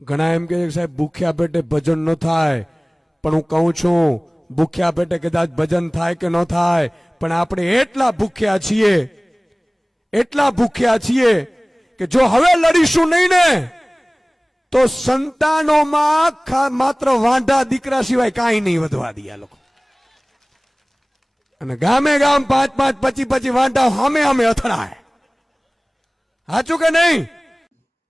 ઘણા એમ કે સાહેબ ભૂખ્યા પેટે ભજન ન થાય, પણ હું કહું છું ભૂખ્યા પેટે કદાચ ભજન થાય કે ન થાય, પણ આપણે એટલા ભૂખ્યા છીએ કે જો હવે લડીશું નહીં ને તો સંતાનોમાં માત્ર વાંઢા દીકરા સિવાય કાંઈ નહીં વધવા દે આ લોકો. અને ગામે ગામ 5-5, 25-25 વાંઢા સામે અથડાય. સાચું કે નહીં?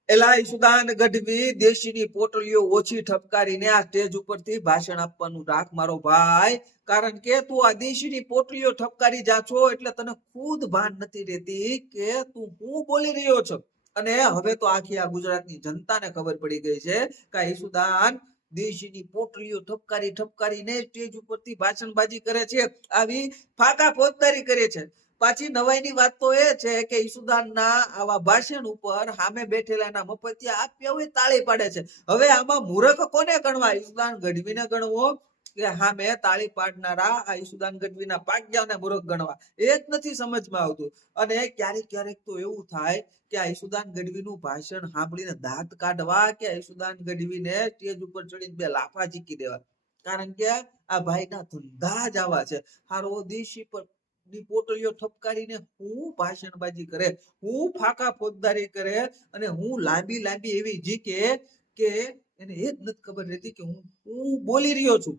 એલા ઈસુદાન ગઢવી દેશીની પોટલીઓ ઓછી ઠપકારીને આ સ્ટેજ ઉપરથી ભાષણ આપવાનું રાખ મારો ભાઈ. કારણ કે તું આ દેશીની પોટલીઓ ઠપકારી જા છો એટલે તને ખુદ ભાન નથી રહેતી કે તું હું બોલી રહ્યો છો. અને હવે તો આખી આ ગુજરાતની જનતાને ખબર પડી ગઈ છે કે ઈસુદાન દેશીની પોટલીઓ ઠપકારીને સ્ટેજ ઉપરથી ભાષણબાજી કરે છે, આવી ફાકા ફોજદારી કરે છે. પાછી નવાઈની વાત તો એ છે કે ઈસુદાનના આવા ભાષણ ઉપર સામે બેઠેલાના મફતિયા આપ્યા હોય તાળી પાડે છે. હવે આમાં મૂર્ખ કોને ગણવા? ઈસુદાન ગઢવીને ગણવો કે સામે તાળી પાડનારા આ ઈસુદાન ગઢવીના પાગ્યાને મૂર્ખ ગણવા? એ જ નથી સમજમાં આવતું. અને ક્યારેક તો એવું થાય કે આ ઈસુદાન ગઢવીનું ભાષણ સાંભળીને દાંત કાઢવા કે ઈસુદાન ગઢવીને સ્ટેજ ઉપર ચડીને 2 લાફા ઝીકી દેવા. કારણ કે આ ભાઈના ધંધા જ આવા છે. હારો દેશી પર ની પોટલીઓ ઠપકારીને હું ભાષણબાજી કરે, હું ફાકા ફોજદારી કરે, અને હું લાંબી એવી જીકે કે એને એ જ નથી ખબર રહેતી કે હું બોલી રહ્યો છું.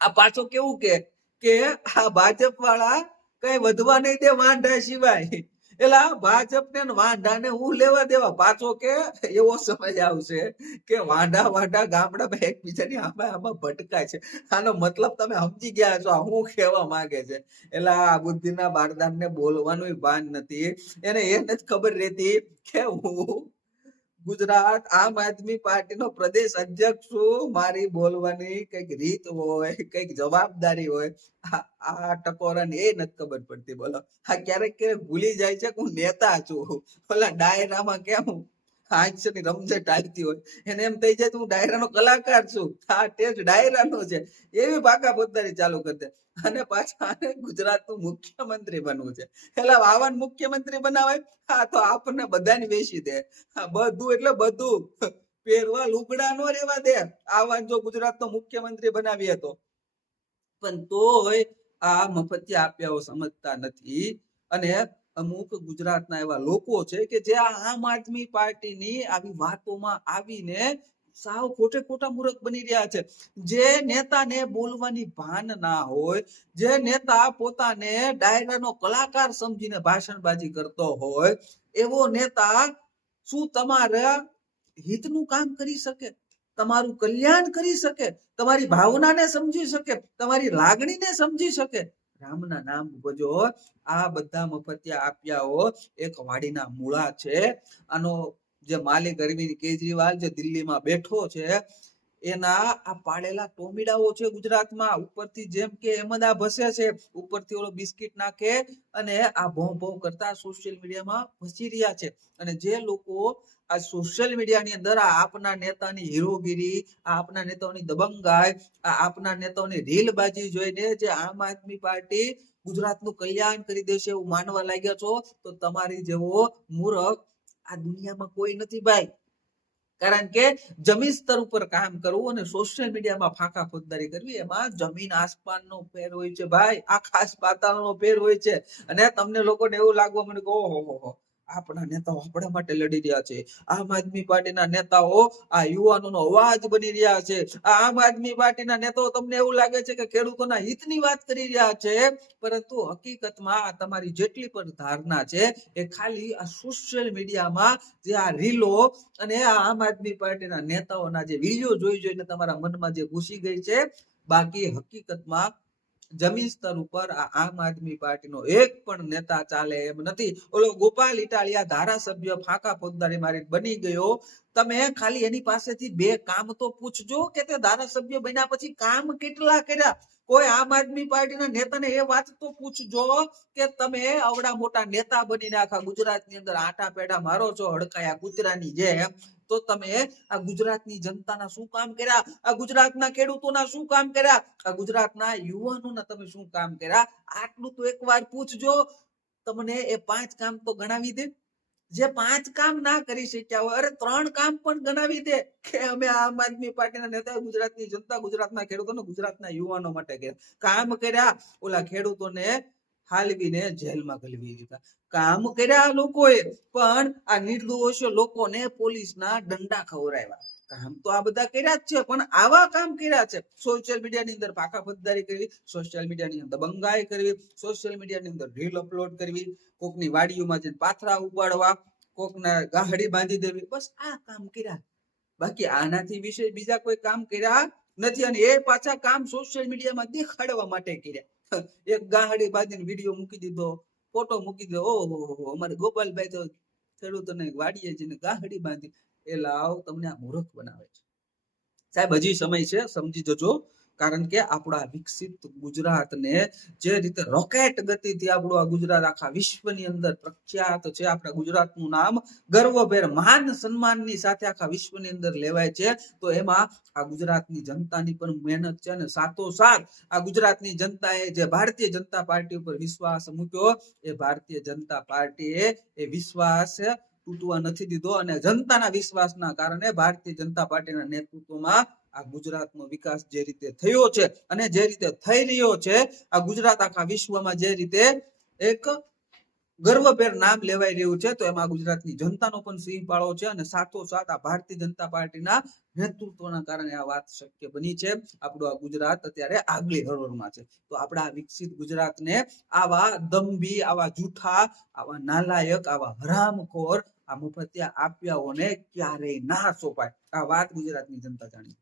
આ પાછો કેવું કે આ ભાજપ વાળા કઈ વધવા નહીં દે વાંઢા સિવાય. એલા ભાજપને વાંઢાને હું લેવા દેવા? પાછો કે એવો સમય આવશે કે વાંઢા ગામડામાં એકબીજાની આમાં ભટકાય છે. આનો મતલબ તમે સમજી ગયા છો હું કહેવા માંગે છે. એલા આ બુદ્ધિના બારદાનને બોલવાનું ભાન નથી. એને એ નથી ખબર રહેતી કે હું ગુજરાત આમ આદમી પાર્ટીનો પ્રદેશ અધ્યક્ષ છું. મારી બોલવાની કઈક રીત હોય, કઈક જવાબદારી હોય. આ ટકોરાને એ નથી ખબર પડતી. બોલો, આ ક્યારેક ભૂલી જાય છે કે હું નેતા છું. ઓલા ડાયરામાં કેમ હાસ્યની રમઝટ આવતી હોય એને એમ થઈ જાય હું ડાયરાનો કલાકાર છું. આ ટેસ્ટ ડાયરાનો છે એવી પાકા પોતાની ચાલુ કરી દે. અને પાછા ગુજરાતનું મુખ્યમંત્રી બનવું છે. પેલા વાવન મુખ્યમંત્રી બનાવાય. હા તો આપણને બધાને વેચી દે. બધું એટલે બધું, પહેરવા લુગડા નો રેવા દે. આવા જો ગુજરાતનો મુખ્યમંત્રી બનાવીએ તો. પણ તોય આ મફતિયા આપ્યાઓ સમજતા નથી. અને અમુક ગુજરાતના એવા લોકો છે કે જે આમ આદમી પાર્ટીની આવી વાતોમાં આવીને સાવ ખોટા મૂર્ખ બની રહ્યા છે. જે નેતાને બોલવાની ભાન ના હોય, જે નેતા પોતાને ડાયરાનો કલાકાર સમજીને ભાષણબાજી કરતો હોય, એવો નેતા શું તમારા હિતનું કામ કરી શકે? તમારું કલ્યાણ કરી શકે? તમારી ભાવનાને સમજી શકે? તમારી લાગણીને સમજી શકે? રામના નામ ભજો. આ બધા મફતિયા આપ્યાઓ એક વાડીના મૂળા છે. આનો જે માલિક અરવિંદ કેજરીવાલ જે દિલ્હીમાં બેઠો છે એના આ પાડેલા ટોમીડાઓ છે ગુજરાતમાં. ઉપરથી જેમ કે એમદા ભસે છે, ઉપરથી ઓલો બિસ્કિટ નાખે અને આ ભોં કરતા સોશિયલ મીડિયામાં ભસી રહ્યા છે. અને જે લોકો આ સોશિયલ મીડિયાની અંદર આપના નેતાની હીરોગીરી, આપના નેતાઓની દબંગાઈ, આપના નેતાઓની રીલબાજી જોઈને જે આમ આદમી પાર્ટી ગુજરાતનું કલ્યાણ કરી દેશે એવું માનવા લાગ્યા છો તો તમારી જેવો મૂર્ખ આ દુનિયામાં કોઈ નથી ભાઈ. કારણ કે જમીન સ્તર ઉપર કામ કરવું અને સોશિયલ મીડિયામાં ફાંકા ફોજદારી કરવી એમાં જમીન આસમાનનો ફેર હોય છે ભાઈ. આકાશ પાતાળનો ફેર હોય છે. અને તમને લોકોને એવું લાગવા મને કે ઓહો આપણા નેતાઓ આપણા માટે લડી રહ્યા છે. આમ આદમી પાર્ટીના નેતાઓ આ યુવાનોનો અવાજ બની રહ્યા છે. આમ આદમી પાર્ટીના નેતાઓ તમને એવું લાગે છે કે ખેડૂતોના હિતની વાત કરી રહ્યા છે, પરંતુ હકીકતમાં આ તમારી જેટલી પણ ધારણા છે એ ખાલી આ સોશિયલ મીડિયામાં જે આ રીલો અને આ આમ આદમી પાર્ટીના નેતાઓના જે વિડીયો જોઈને તમારા મનમાં જે ઘૂસી ગઈ છે. બાકી હકીકતમાં જમીન સ્તર ઉપર આ આમ આદમી પાર્ટીનો એક પણ નેતા ચાલે એમ નથી. ઓલો ગોપાલ ઇટાલિયા ધારાસભ્ય ફાંકા ફોજદારી મારી બની ગયો. તમે ખાલી એની પાસેથી 2 કામ તો પૂછજો કે તે ધારાસભ્ય બન્યા પછી કામ કેટલા કર્યા. કોઈ આમ આદમી પાર્ટીના નેતાને એ વાત તો પૂછજો કે તમે આવડા મોટા નેતા બનીને આખા ગુજરાતની અંદર આટા પેડા મારો છો હડકાયા કૂતરાની જેમ, તો તમે આ ગુજરાતની જનતાના શું કામ કર્યા? આ ગુજરાતના ખેડૂતોના શું કામ કર્યા? આ ગુજરાતના યુવાનોના તમે શું કામ કર્યા? આટલું તો એકવાર પૂછજો. તમને એ 5 કામ તો ગણાવી દે. જે 5 કામ ના કરી શક્યા હોય, અરે 3 કામ પણ ગણાવી દે કે અમે આમ આદમી પાર્ટીના નેતા ગુજરાતની જનતા, ગુજરાતના ખેડૂતોને, ગુજરાતના યુવાનો માટે કામ કર્યા. ઓલા ખેડૂતોને હાલવીને જેલમાં ઘલવી દીધા. કામ કર્યા લોકોએ, પણ આ નિર્દોષ લોકોને પોલીસના દંડા ખવડાવ્યા. કામ તો આ બધા કર્યા જ છે, પણ આવા કામ કર્યા છે. સોશિયલ મીડિયાની અંદર પાકા ફોજદારી કરવી, સોશિયલ મીડિયાની અંદર દબંગાઈ કરવી, સોશિયલ મીડિયાની અંદર રીલ અપલોડ કરવી, કોકની વાડીઓમાં જઈને પાથરા ઉપાડવા, કોકના ગાહડી બાંધી દેવી, બસ આ કામ કર્યા. બાકી આનાથી વિશે બીજા કોઈ કામ કર્યા નથી. અને એ પાછા કામ સોશિયલ મીડિયામાં દેખાડવા માટે કર્યા. એક ગાહડી બાંધીને વિડીયો મૂકી દીધો, ફોટો મૂકી દીધો, ઓહો અમારે ગોપાલભાઈ તો ખેડૂતોને વાડીએ જઈને ગાહડી બાંધી. એ લાવ તમને આ મૂર્ખ બનાવે છે. સાહેબ હજી સમય છે, સમજી જજો. કારણ કે આપણા વિકસિત ગુજરાતને જે રીતે રોકેટ ગતિથી આપણું આ ગુજરાત આખા વિશ્વની અંદર પ્રખ્યાત છે, આપણા ગુજરાતનું નામ ગર્વભેર માન સન્માનની સાથે આખા વિશ્વની અંદર લેવાય છે, તો એમાં આ ગુજરાતની જનતાની પણ મહેનત છે. અને સાથોસાથ આ ગુજરાતની જનતાએ જે ભારતીય જનતા પાર્ટી ઉપર વિશ્વાસ મૂક્યો, એ ભારતીય જનતા પાર્ટીએ એ વિશ્વાસ તૂટવા નથી દીધો. અને જનતાના વિશ્વાસના કારણે ભારતીય જનતા પાર્ટીના નેતૃત્વમાં આ ગુજરાતનો વિકાસ જે રીતે થયો છે અને જે રીતે થઈ રહ્યો છે, આ ગુજરાત આખા વિશ્વમાં જે રીતે એક ગર્વભેર નામ લેવાઈ રહ્યું છે, તો એમાં ગુજરાતની જનતાનો પણ સિંહ ફાળો છે. અને સાથોસાથ આ ભારતીય જનતા પાર્ટીના નેતૃત્વના કારણે આ વાત શક્ય બની છે. આપણું આ ગુજરાત અત્યારે આગલી હરોળમાં છે. તો આપણા વિકસિત ગુજરાતને આવા દંભી, આવા જૂઠા, આવા નાલાયક, આવા હરામખોર આ મુફતિયા આપ્યાઓને ક્યારેય ના સોંપાય. આ વાત ગુજરાતની જનતા જાણે.